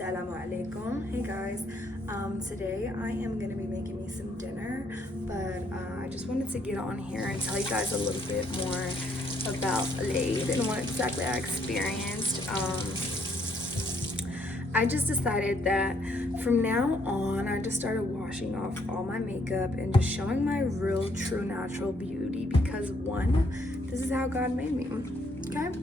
Assalamu alaikum. Hey guys, today I am gonna be making me some dinner, but I just wanted to get on here and tell you guys a little bit more about Eid and what exactly I experienced. I just decided that from now on, I just started washing off all my makeup and just showing my real, true, natural beauty because one, this is how God made me, okay?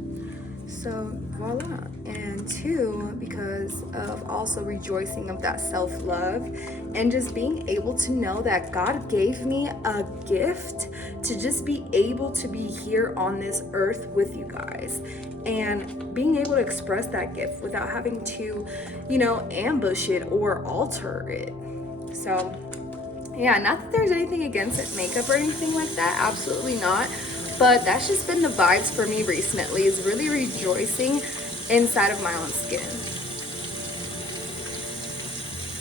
So voila. And two, because of also rejoicing of that self-love and just being able to know that God gave me a gift to just be able to be here on this earth with you guys and being able to express that gift without having to, ambush it or alter it. So yeah, not that there's anything against it, makeup or anything like that, absolutely not. But that's just been the vibes for me recently, is really rejoicing inside of my own skin.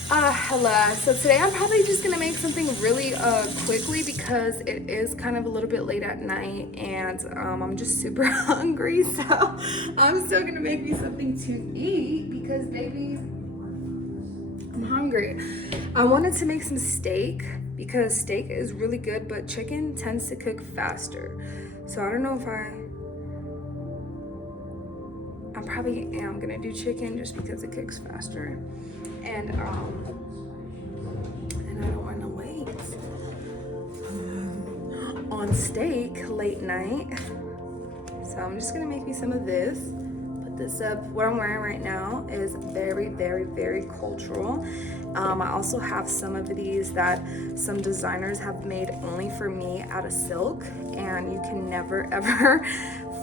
Hello. So today I'm probably just gonna make something really quickly because it is kind of a little bit late at night and I'm just super hungry. So I'm still gonna make me something to eat because baby, I'm hungry. I wanted to make some steak because steak is really good, but chicken tends to cook faster. So I don't know if I probably am gonna do chicken just because it cooks faster. And I don't wanna wait on steak late night. So I'm just gonna make me some of this. Put this up. What I'm wearing right now is very, very, very cultural. I also have some of these that some designers have made only for me out of silk, and you can never ever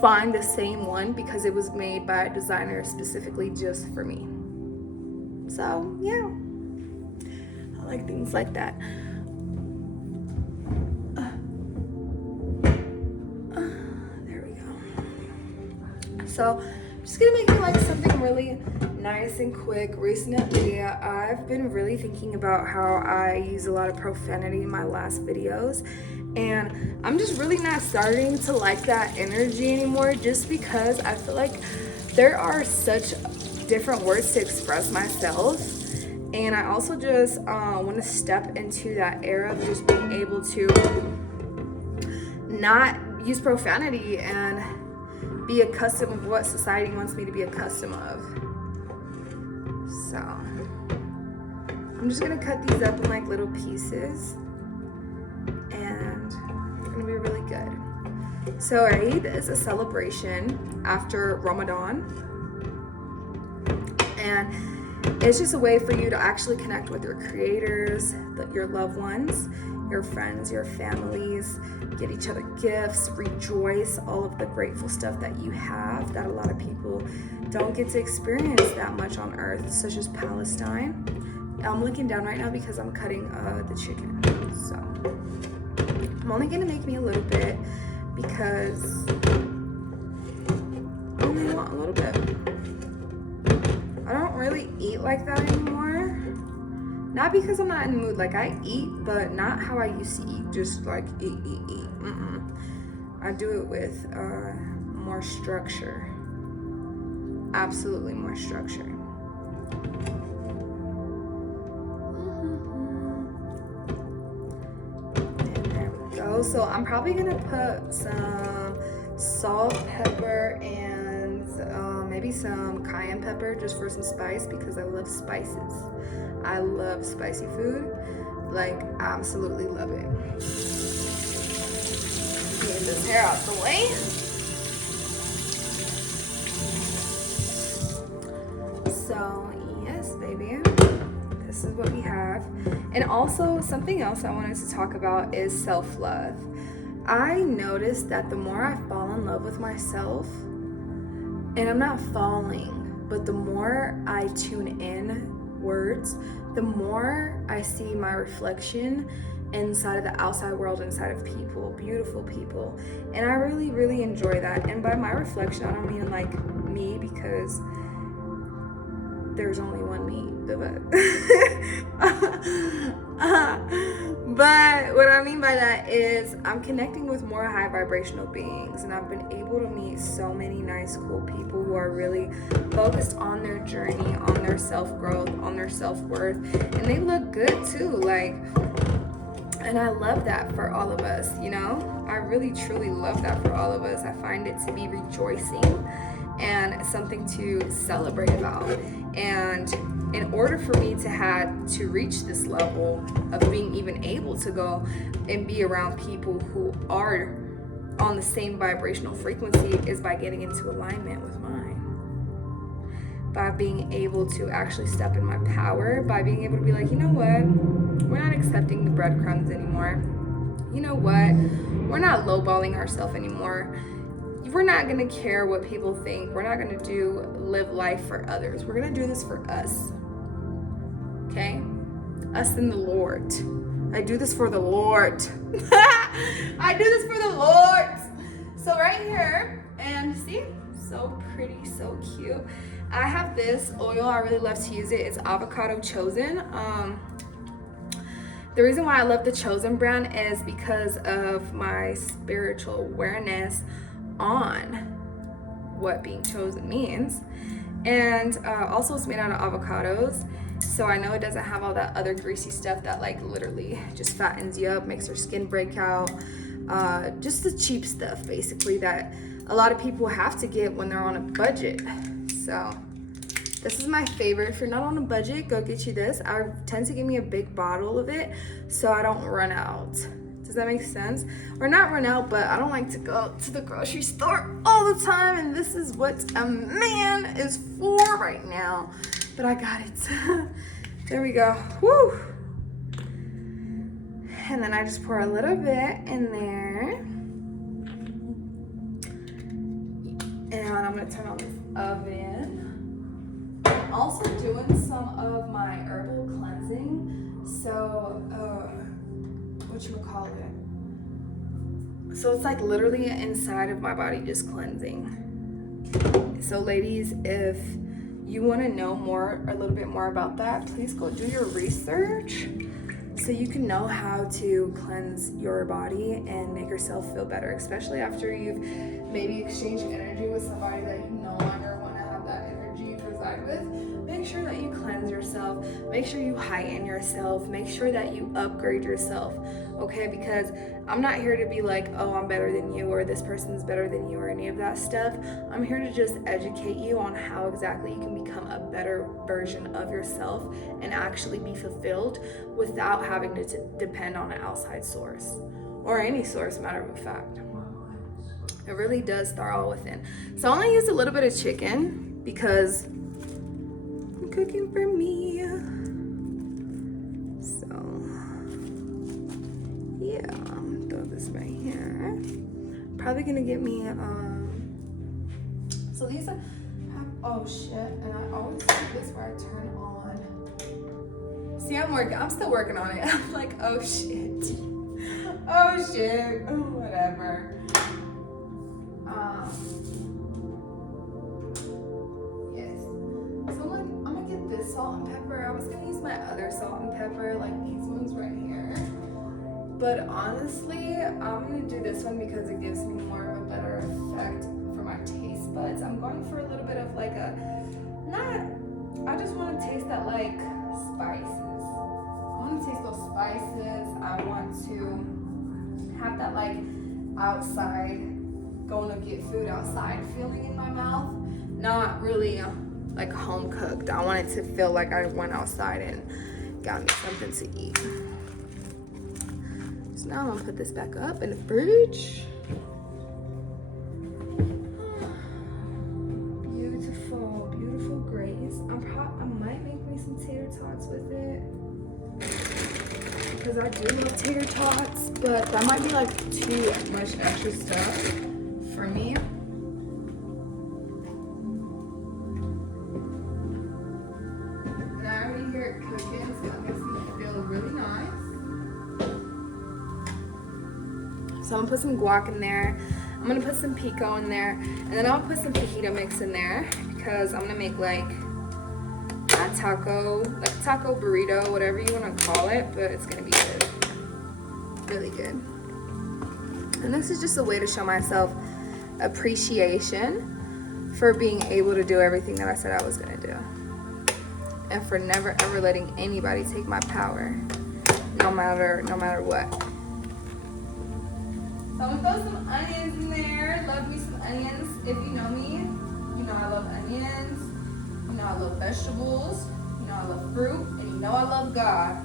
find the same one because it was made by a designer specifically just for me. So yeah, I like things like that. There we go. So I'm just gonna make it like something really nice and quick. Recently, I've been really thinking about how I use a lot of profanity in my last videos, and I'm just really not starting to like that energy anymore just because I feel like there are such different words to express myself, and I also just want to step into that era of just being able to not use profanity and be accustomed of what society wants me to be accustomed of. So I'm just gonna cut these up in like little pieces and it's gonna be really good. So Eid is a celebration after Ramadan, and it's just a way for you to actually connect with your creators, your loved ones, your friends, your families, get each other gifts, rejoice all of the grateful stuff that you have that a lot of people don't get to experience that much on earth, such as Palestine. I'm looking down right now because I'm cutting the chicken. So I'm only gonna make me a little bit because I only want a little bit. I don't really eat like that anymore. Not because I'm not in the mood, like I eat, but not how I used to eat, just like eat. I do it with more structure. Absolutely more structure. And there we go. So I'm probably gonna put some salt, pepper, and maybe some cayenne pepper just for some spice because I love spices. I love spicy food, like absolutely love it. Get this hair out the way. So yes, baby, this is what we have. And also something else I wanted to talk about is self-love. I noticed that the more I fall in love with myself, and I'm not falling, but the more I tune in words, the more I see my reflection inside of the outside world, inside of people, beautiful people, and I really, really enjoy that. And by my reflection, I don't mean like me, because there's only one me. But what I mean by that is I'm connecting with more high vibrational beings, and I've been able to meet so many nice, cool people who are really focused on their journey, on their self-growth, on their self-worth, and they look good too, like, and I love that for all of us, you know? I really, truly love that for all of us. I find it to be rejoicing and something to celebrate about. And in order for me to reach this level of being even able to go and be around people who are on the same vibrational frequency is by getting into alignment with mine. By being able to actually step in my power, by being able to be like, you know what? We're not accepting the breadcrumbs anymore. You know what? We're not lowballing ourselves anymore. We're not gonna care what people think. We're not gonna live life for others. We're gonna do this for us. Okay? Us and the Lord. I do this for the Lord. I do this for the Lord. So right here, and see, so pretty, so cute. I have this oil. I really love to use it. It's Avocado Chosen. The reason why I love the Chosen brand is because of my spiritual awareness on what being chosen means, and also it's made out of avocados, so I know it doesn't have all that other greasy stuff that like literally just fattens you up, makes your skin break out, just the cheap stuff basically that a lot of people have to get when they're on a budget. So this is my favorite. If you're not on a budget, go get you this. I tend to give me a big bottle of it so I don't run out. Does that make sense? Or not run out, but I don't like to go to the grocery store all the time, and this is what a man is for right now. But I got it. There we go. Woo! And then I just pour a little bit in there. And I'm gonna turn on this oven. I'm also doing some of my herbal cleansing. So, so it's like literally inside of my body just cleansing. So ladies, if you want to know a little bit more about that, please go do your research so you can know how to cleanse your body and make yourself feel better, especially after you've maybe exchanged energy with somebody that you no longer want to have that energy reside with. Make sure that you cleanse yourself, make sure you heighten yourself, make sure that you upgrade yourself, okay? Because I'm not here to be like, oh, I'm better than you, or this person's better than you, or any of that stuff. I'm here to just educate you on how exactly you can become a better version of yourself and actually be fulfilled without having to depend on an outside source, or any source, matter of fact. It really does start all within. So I only used a little bit of chicken because I'm cooking for me. So yeah, I'm gonna throw this right here. Probably gonna get me so these are oh shit, and I always do this where I turn on. See, I'm still working on it. I'm like, oh shit, oh whatever. Yes. So I'm gonna get this salt and pepper. I was gonna use my other salt and pepper, like these ones right here. But honestly, I'm gonna do this one because it gives me more of a better effect for my taste buds. I'm going for a little bit of like I just want to taste that like spices. I want to taste those spices. I want to have that like outside, going to get food outside feeling in my mouth. Not really like home cooked. I want it to feel like I went outside and got me something to eat. So now I'm gonna put this back up in the fridge. Beautiful, beautiful grace. I might make me some tater tots with it because I do love tater tots, but that might be like too much extra stuff for me. And I already hear it cooking, so I guess it feels really nice. So I'm gonna put some guac in there. I'm gonna put some pico in there, and then I'll put some fajita mix in there because I'm gonna make like taco, like a taco burrito, whatever you want to call it, but it's gonna be good, really good. And this is just a way to show myself appreciation for being able to do everything that I said I was gonna do, and for never ever letting anybody take my power, no matter what. So I'm gonna throw some onions in there. Love me some onions. If you know me, you know I love onions. You know I love vegetables. You know I love fruit. And you know I love God.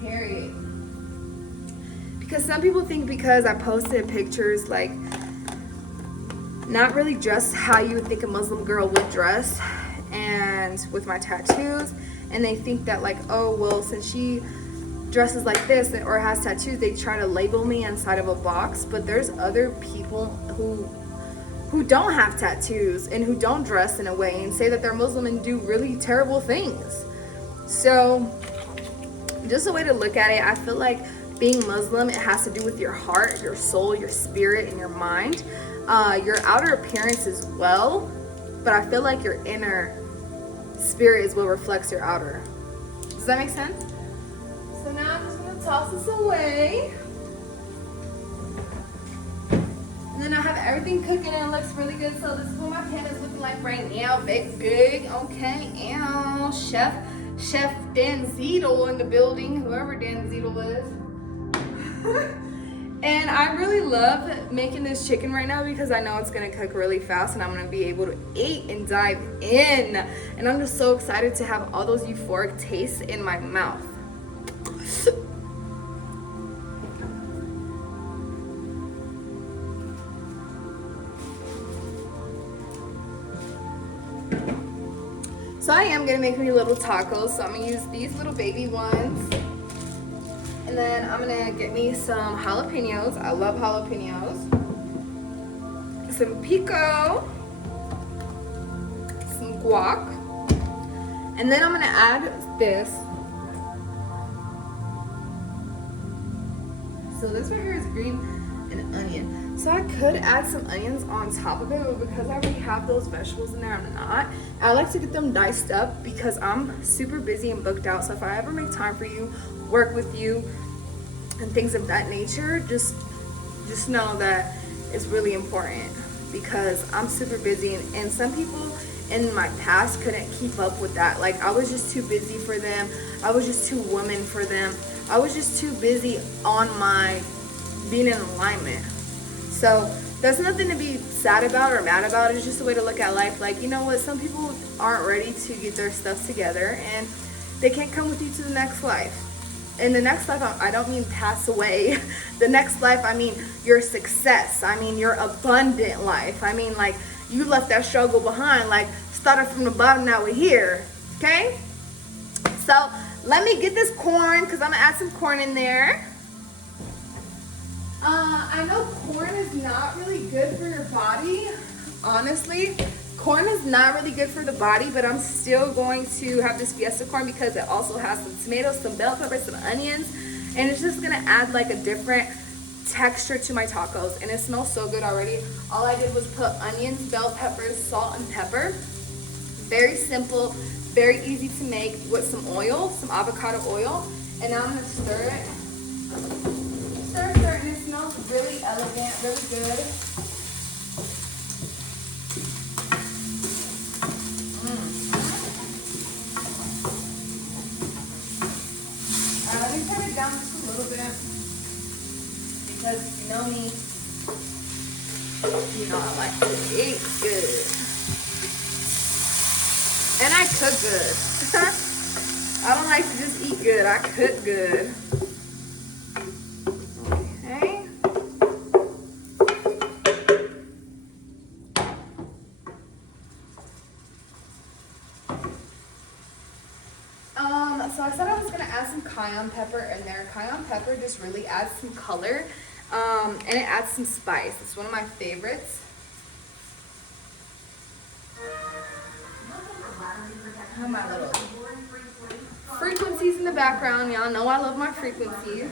Period. Because some people think because I posted pictures like not really dressed how you would think a Muslim girl would dress, and with my tattoos, and they think that like, oh well, since she dresses like this or has tattoos, they try to label me inside of a box. But there's other people who don't have tattoos and who don't dress in a way and say that they're Muslim and do really terrible things. So just a way to look at it, I feel like being Muslim, it has to do with your heart, your soul, your spirit, and your mind. Your outer appearance as well, but I feel like your inner spirit is what reflects your outer. Does that make sense? So now I'm just gonna toss this away. And then I have everything cooking and it looks really good. So this is what my pan is looking like right now. Big. Okay. And Chef Dan Zedel in the building, whoever Dan Zedel is. And I really love making this chicken right now because I know it's gonna cook really fast and I'm gonna be able to eat and dive in. And I'm just so excited to have all those euphoric tastes in my mouth. So I am gonna make me little tacos. So I'm gonna use these little baby ones. And then I'm gonna get me some jalapenos. I love jalapenos. Some pico. Some guac. And then I'm gonna add this. So this right here is green and onion. So I could add some onions on top of it, but because I already have those vegetables in there, I'm not. I like to get them diced up because I'm super busy and booked out. So if I ever make time for you, work with you, and things of that nature, just know that it's really important because I'm super busy, and some people in my past couldn't keep up with that. Like I was just too busy for them. I was just too woman for them. I was just too busy on my being in alignment. So there's nothing to be sad about or mad about. It's just a way to look at life. Like, you know what, some people aren't ready to get their stuff together and they can't come with you to the next life. In the next life, I don't mean pass away. The next life, I mean your success. I mean your abundant life. I mean like you left that struggle behind. Like started from the bottom, now we're here. Okay? So let me get this corn because I'm gonna add some corn in there. I know corn is not really good for your body. Honestly, corn is not really good for the body, but I'm still going to have this fiesta corn because it also has some tomatoes, some bell peppers, some onions, and it's just gonna add like a different texture to my tacos, and it smells so good already. All I did was put onions, bell peppers, salt, and pepper. Very simple, very easy to make with some oil, some avocado oil, and now I'm gonna stir it. Stir, and it smells really elegant, really good. Let me turn it down just a little bit because you know me, you know I like to eat good. And I cook good. I don't like to just eat good, I cook good. Okay. So I said I was gonna add some cayenne pepper in there. Cayenne pepper just really adds some color, and it adds some spice. It's one of my favorites. I have my little frequencies in the background. Y'all know I love my frequencies.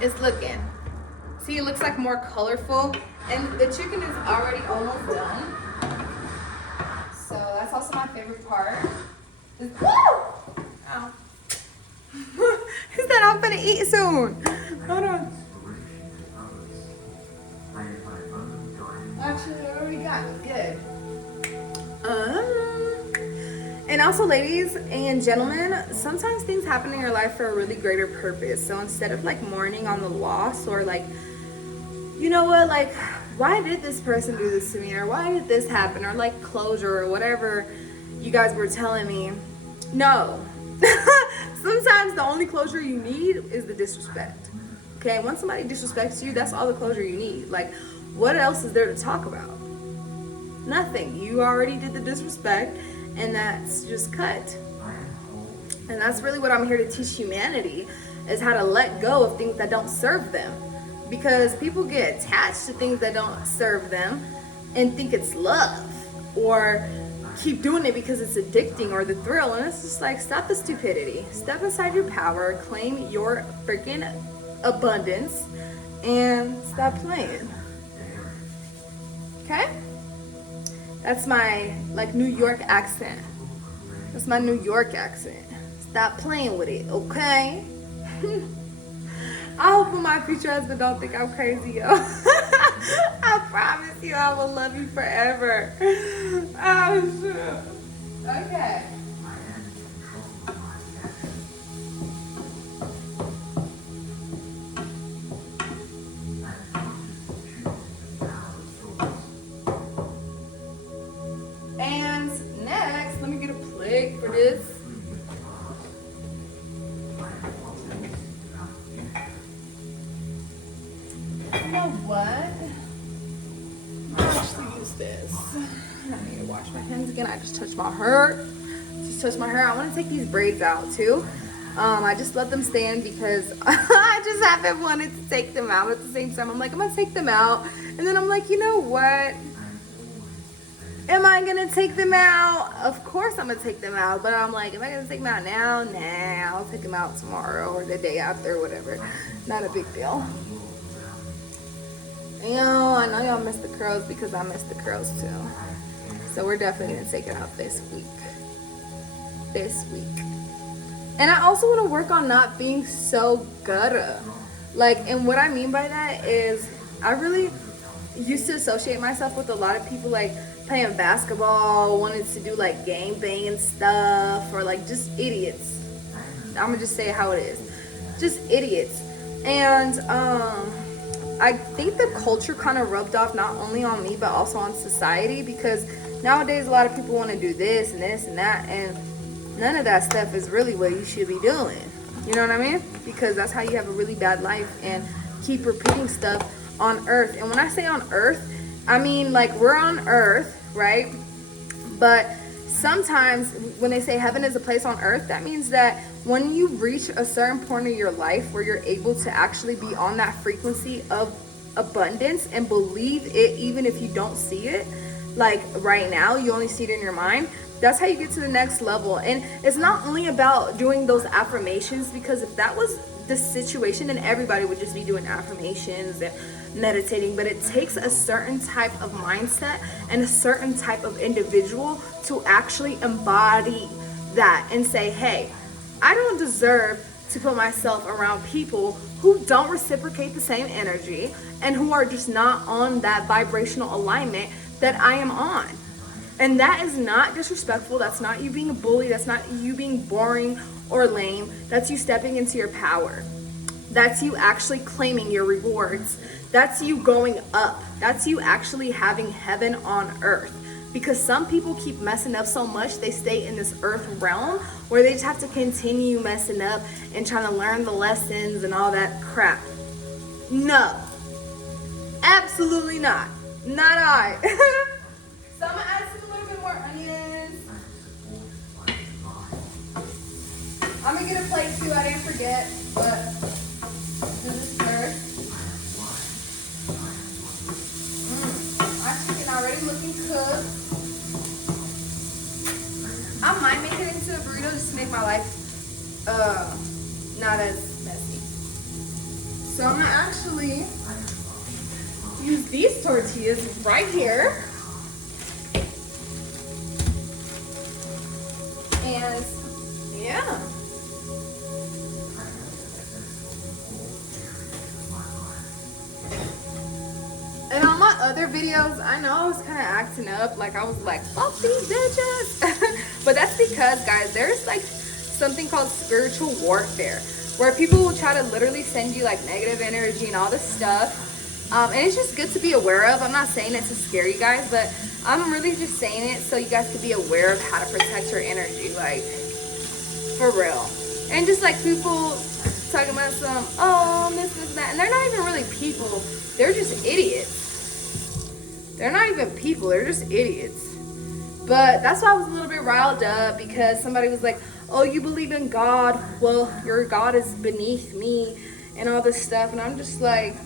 it's looking. See, it looks like more colorful, and the chicken is already almost done. So that's also my favorite part. Woo! Ow. He said I'm gonna eat soon. Hold on. Actually, I already got it. Good. And also, ladies and gentlemen, sometimes things happen in your life for a really greater purpose. So instead of like mourning on the loss, or like, you know what, like, why did this person do this to me, or why did this happen, or like closure, or whatever you guys were telling me, no. Sometimes the only closure you need is the disrespect. Okay, once somebody disrespects you, that's all the closure you need. Like, what else is there to talk about? Nothing. You already did the disrespect, and that's just cut. And that's really what I'm here to teach humanity, is how to let go of things that don't serve them. Because people get attached to things that don't serve them and think it's love, or keep doing it because it's addicting, or the thrill. And it's just like, stop the stupidity. Step inside your power, claim your freaking abundance, and stop playing. Okay? That's my like New York accent. That's my New York accent. Stop playing with it, okay? I hope my future husband don't think I'm crazy, yo. I promise you I will love you forever. Oh, shit. Okay. And next, let me get a plate for this. You know what? I'll actually use this. I need to wash my hands again. I just touched my hair. I want to take these braids out too. I just let them stay in because I just haven't wanted to take them out. At the same time, I'm like, I'm gonna take them out, and then I'm like, you know what? Am I gonna take them out? Of course I'm gonna take them out, but I'm like, am I gonna take them out now? Nah, I'll take them out tomorrow or the day after, or whatever. Not a big deal. You know, I know y'all miss the curls because I miss the curls too. So we're definitely gonna take it out this week. And I also want to work on not being so gutta. Like, and what I mean by that is, I really used to associate myself with a lot of people like playing basketball, wanted to do like game banging stuff, or like just idiots. I'm gonna just say how it is. Just idiots. And I think the culture kind of rubbed off not only on me but also on society, because nowadays a lot of people want to do this and this and that, and none of that stuff is really what you should be doing. You know what I mean? Because that's how you have a really bad life and keep repeating stuff on earth. And when I say on earth, I mean like we're on earth, right? But sometimes when they say heaven is a place on earth, that means that when you reach a certain point in your life where you're able to actually be on that frequency of abundance and believe it, even if you don't see it, like right now, you only see it in your mind. That's how you get to the next level. And it's not only about doing those affirmations, because if that was the situation, then everybody would just be doing affirmations and meditating. But it takes a certain type of mindset and a certain type of individual to actually embody that and say, hey, I don't deserve to put myself around people who don't reciprocate the same energy and who are just not on that vibrational alignment that I am on. And that is not disrespectful. That's not you being a bully. That's not you being boring or lame. That's you stepping into your power. That's you actually claiming your rewards. That's you going up. That's you actually having heaven on earth. Because some people keep messing up so much, they stay in this earth realm where they just have to continue messing up and trying to learn the lessons and all that crap. No. Absolutely not. Not I. So I'm gonna add some a little bit more onions. I'm gonna get a plate too, I didn't forget, but do this first. My chicken already looking cooked. I might make it into a burrito just to make my life not as messy. So I'm gonna actually use these tortillas right here. And yeah. And on my other videos, I know I was kind of acting up, like I was like, fuck these bitches. But that's because, guys, there's like something called spiritual warfare, where people will try to literally send you like negative energy and all this stuff. And it's just good to be aware of. I'm not saying it to scare you guys, but I'm really just saying it so you guys can be aware of how to protect your energy, like, for real. And just like people talking about some, oh, this, that, and they're not even really people. They're just idiots. They're not even people. They're just idiots. But that's why I was a little bit riled up, because somebody was like, oh, you believe in God? Well, your God is beneath me and all this stuff. And I'm just like,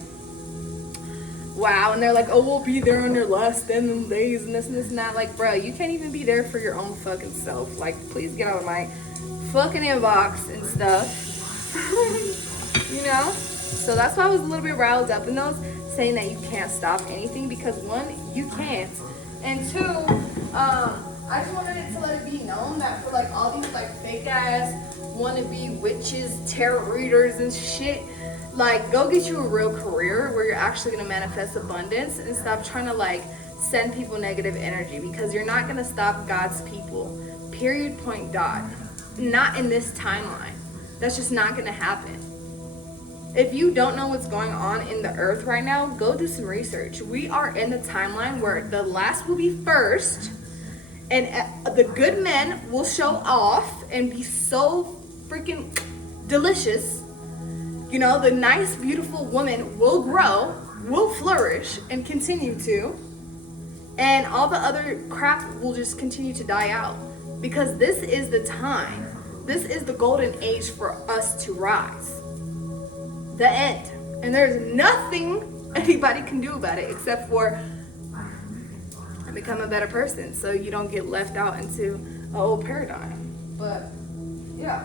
wow. And they're like, oh, we'll be there on your last end days and this and that. Like, bro, you can't even be there for your own fucking self. Like, please get out of my fucking inbox and stuff. You know? So that's why I was a little bit riled up in those, saying that you can't stop anything, because one, you can't, and two, I just wanted it to let it be known that for like all these like fake ass wannabe witches, tarot readers and shit, like, go get you a real career where you're actually gonna manifest abundance, and stop trying to like send people negative energy, because you're not gonna stop God's people. Period, point, dot. Not in this timeline. That's just not gonna happen. If you don't know what's going on in the earth right now, go do some research. We are in the timeline where the last will be first, and the good men will show off and be so freaking delicious. You know, the nice, beautiful woman will grow, will flourish, and continue to. And all the other crap will just continue to die out. Because this is the time. This is the golden age for us to rise. The end. And there's nothing anybody can do about it except for become a better person, so you don't get left out into an old paradigm. But yeah.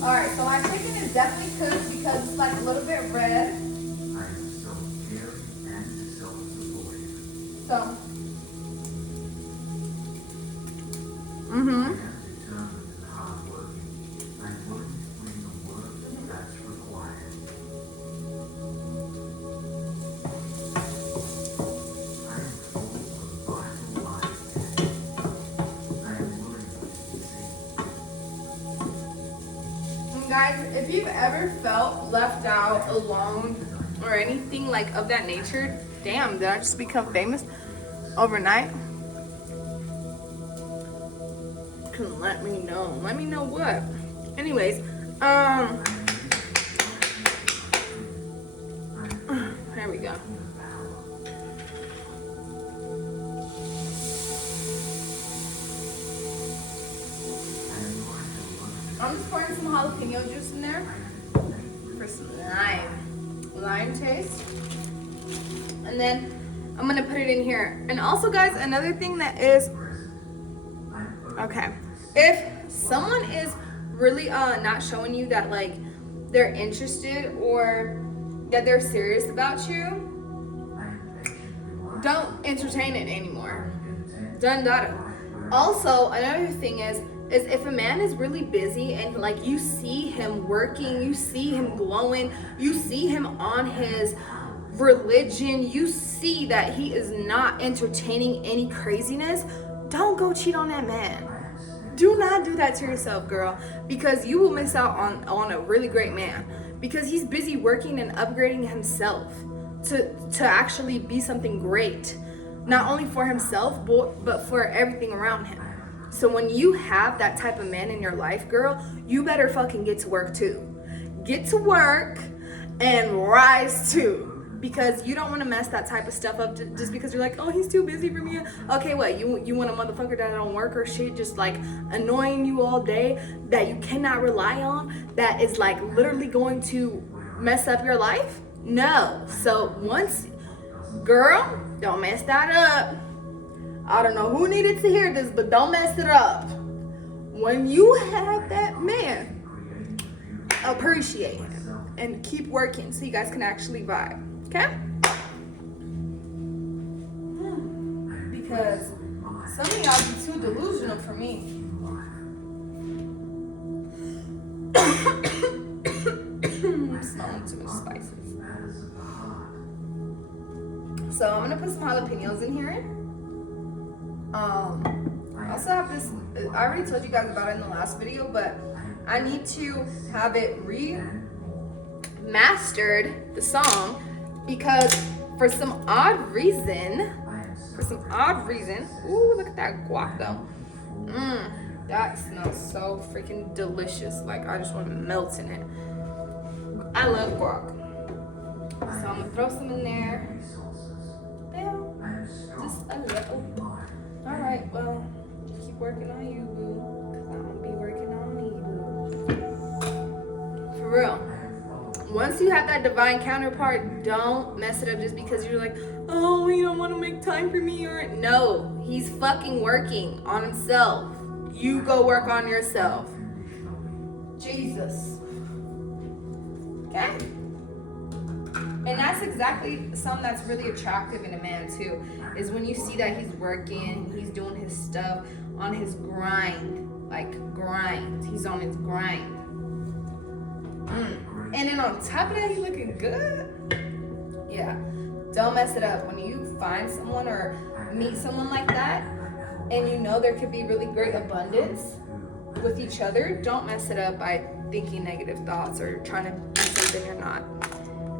Alright, so my chicken is definitely cooked because it's like a little bit red. So guys, if you've ever felt left out, alone, or anything like of that nature, damn, did I just become famous overnight? Can let me know. Let me know what. Anyways, there we go. I'm just pouring some jalapeno juice in there for some lime taste. And then I'm gonna put it in here. And also, guys, another thing that is, okay, if someone is really not showing you that like they're interested or that they're serious about you, don't entertain it anymore. Done data. Also, another thing is if a man is really busy and like you see him working, you see him glowing, you see him on his religion, you see that he is not entertaining any craziness, don't go cheat on that man. Do not do that to yourself, girl, because you will miss out on a really great man, because he's busy working and upgrading himself to actually be something great, not only for himself but for everything around him. So when you have that type of man in your life, girl, you better fucking get to work too. Get to work and rise too. Because you don't want to mess that type of stuff up just because you're like, oh, he's too busy for me. Okay, what? You want a motherfucker that don't work or shit, just like annoying you all day, that you cannot rely on, that is like literally going to mess up your life? No. So once, girl, don't mess that up. I don't know who needed to hear this, but don't mess it up. When you have that man, appreciate and keep working so you guys can actually vibe. Okay? Because some of y'all be too delusional for me. I'm smelling too much spices. So I'm gonna put some jalapenos in here. I also have this, I already told you guys about it in the last video, but I need to have it remastered, the song, because for some odd reason, ooh, look at that guac though. That smells so freaking delicious. Like, I just want to melt in it. I love guac. So I'm gonna throw some in there. Just a little. Alright, well, keep working on you, boo. Because I'm gonna be working on me, boo. For real. Once you have that divine counterpart, don't mess it up just because you're like, oh, you don't want to make time for me. Or no, he's fucking working on himself. You go work on yourself. Jesus. Okay? And that's exactly something that's really attractive in a man too, is when you see that he's working, he's doing his stuff on his grind. Like, grind. He's on his grind. And then on top of that, he's looking good. Yeah. Don't mess it up. When you find someone or meet someone like that, and you know there could be really great abundance with each other, don't mess it up by thinking negative thoughts or trying to be something you're not.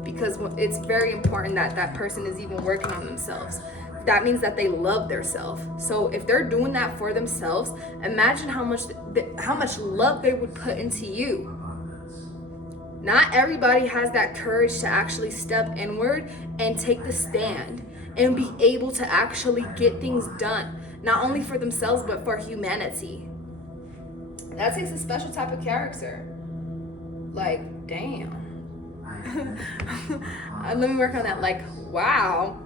Because it's very important that that person is even working on themselves. That means that they love themselves. So if they're doing that for themselves, imagine how much love they would put into you. Not everybody has that courage to actually step inward and take the stand and be able to actually get things done, not only for themselves but for humanity. That takes a special type of character. Like, damn. Let me work on that. Like, wow.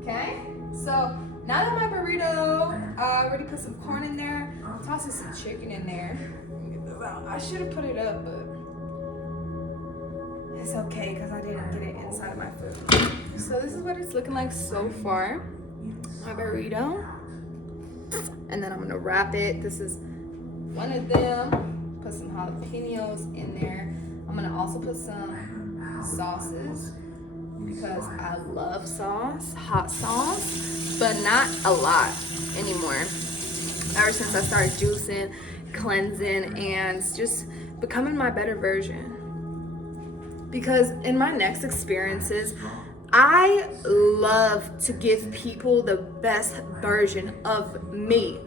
Okay, so now that my burrito, I already put some corn in there, tossing some chicken in there. Let me get this out. I should have put it up, but it's okay because I didn't get it inside of my food. So this is what it's looking like so far. My burrito. And then I'm gonna wrap it. This is one of them. Put some jalapenos in there. I'm gonna also put some sauces because I love sauce, hot sauce, but not a lot anymore. Ever since I started juicing, cleansing, and just becoming my better version. Because in my next experiences, I love to give people the best version of me.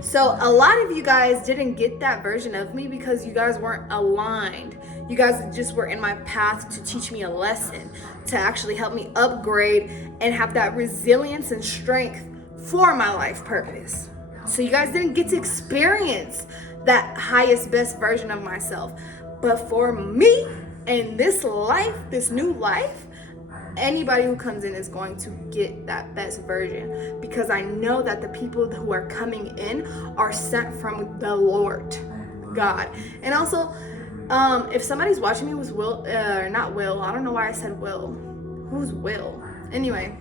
So a lot of you guys didn't get that version of me because you guys weren't aligned. You guys just were in my path to teach me a lesson, to actually help me upgrade and have that resilience and strength for my life purpose. So you guys didn't get to experience that highest, best version of myself. But for me, in this life, this new life, anybody who comes in is going to get that best version, because I know that the people who are coming in are sent from the Lord God. And also, if somebody's watching me with Will, not Will, I don't know why I said Will. Who's Will? Anyway,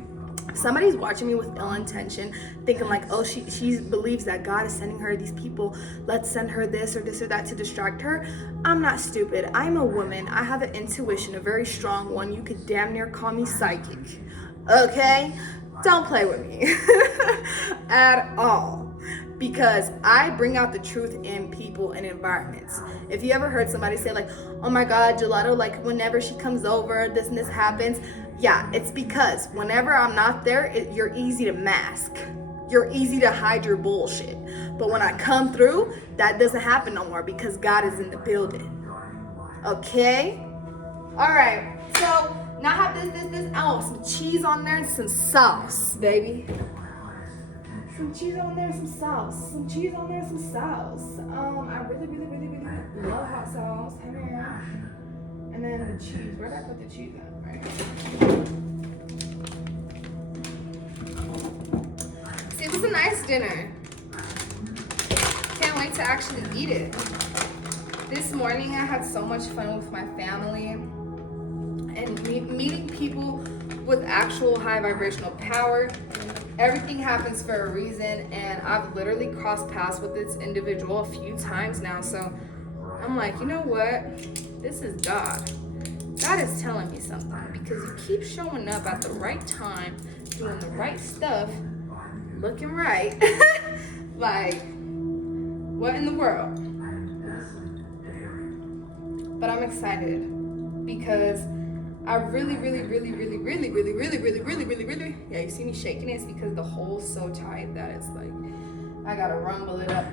if somebody's watching me with ill intention, thinking like, oh, she believes that God is sending her these people, let's send her this or that to distract her. I'm not stupid. I'm a woman. I have an intuition, a very strong one. You could damn near call me psychic. Okay? Don't play with me at all. Because I bring out the truth in people and environments. If you ever heard somebody say like, oh my God, Gelato, like whenever she comes over, this and this happens. Yeah, it's because whenever I'm not there, you're easy to mask. You're easy to hide your bullshit. But when I come through, that doesn't happen no more because God is in the building. Okay? All right, so now I have this. Oh, some cheese on there and some sauce, baby. Some cheese on there, some sauce. Some cheese on there, some sauce. I really love hot sauce. Come here. And then the cheese. Where did I put the cheese at? Right. See, it was a nice dinner. Can't wait to actually eat it. This morning I had so much fun with my family and meeting people with actual high vibrational power. Everything happens for a reason, and I've literally crossed paths with this individual a few times now. So I'm like, you know what? This is God. God is telling me something, because you keep showing up at the right time, doing the right stuff, looking right. Like, what in the world? But I'm excited because I really, yeah, you see me shaking it? It's because the hole's so tight that it's like, I gotta rumble it up.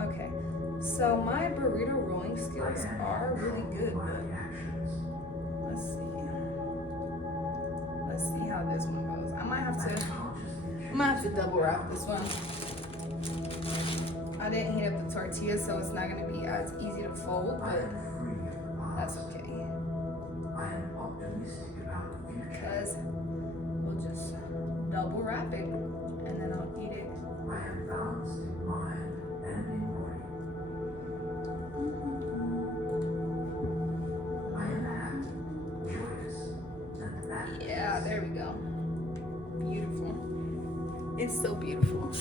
Okay, so my burrito rolling skills are really good, but let's see how this one goes. I might have to double wrap this one. I didn't heat up the tortilla, so it's not gonna be as easy to fold, but that's okay. Because we'll just double wrap it, and then I'll eat it. Yeah, there we go. Beautiful. It's so beautiful.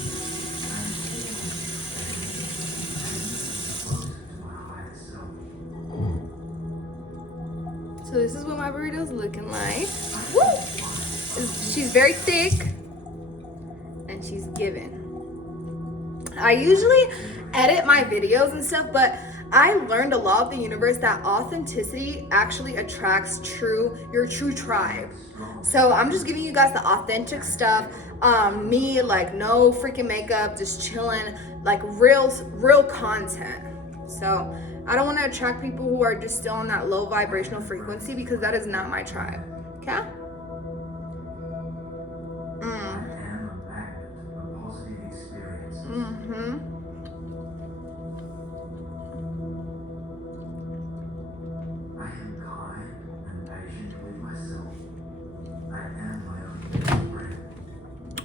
So this is what my burrito's looking like. Woo! She's very thick and she's giving. I usually edit my videos and stuff, but I learned a law of the universe that authenticity actually attracts your true tribe. So I'm just giving you guys the authentic stuff. Me, like, no freaking makeup, just chilling, like real content. So I don't want to attract people who are just still on that low vibrational frequency, because that is not my tribe. Okay?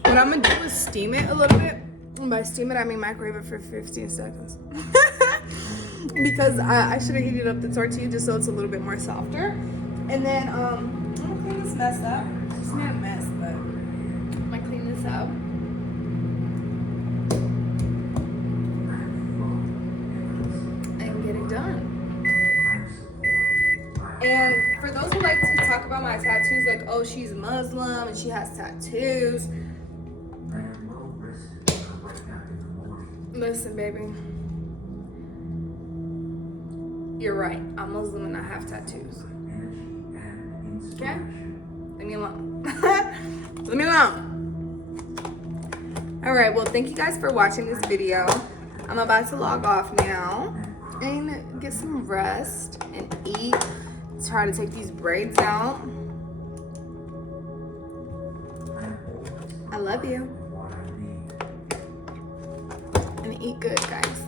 What I'm gonna do is steam it a little bit. And by steam it, I mean microwave it for 15 seconds. Because I should have heated up the tortilla just so it's a little bit more softer. And then I'm gonna clean this mess up. It's not a mess, but I'm gonna clean this up. And get it done. And for those who like to talk about my tattoos, like, oh, she's Muslim and she has tattoos. Listen, baby. You're right. I'm Muslim and I have tattoos. Okay? Leave me alone. Leave me alone. Alright, well, thank you guys for watching this video. I'm about to log off now and get some rest and eat. Try to take these braids out. I love you. And eat good, guys.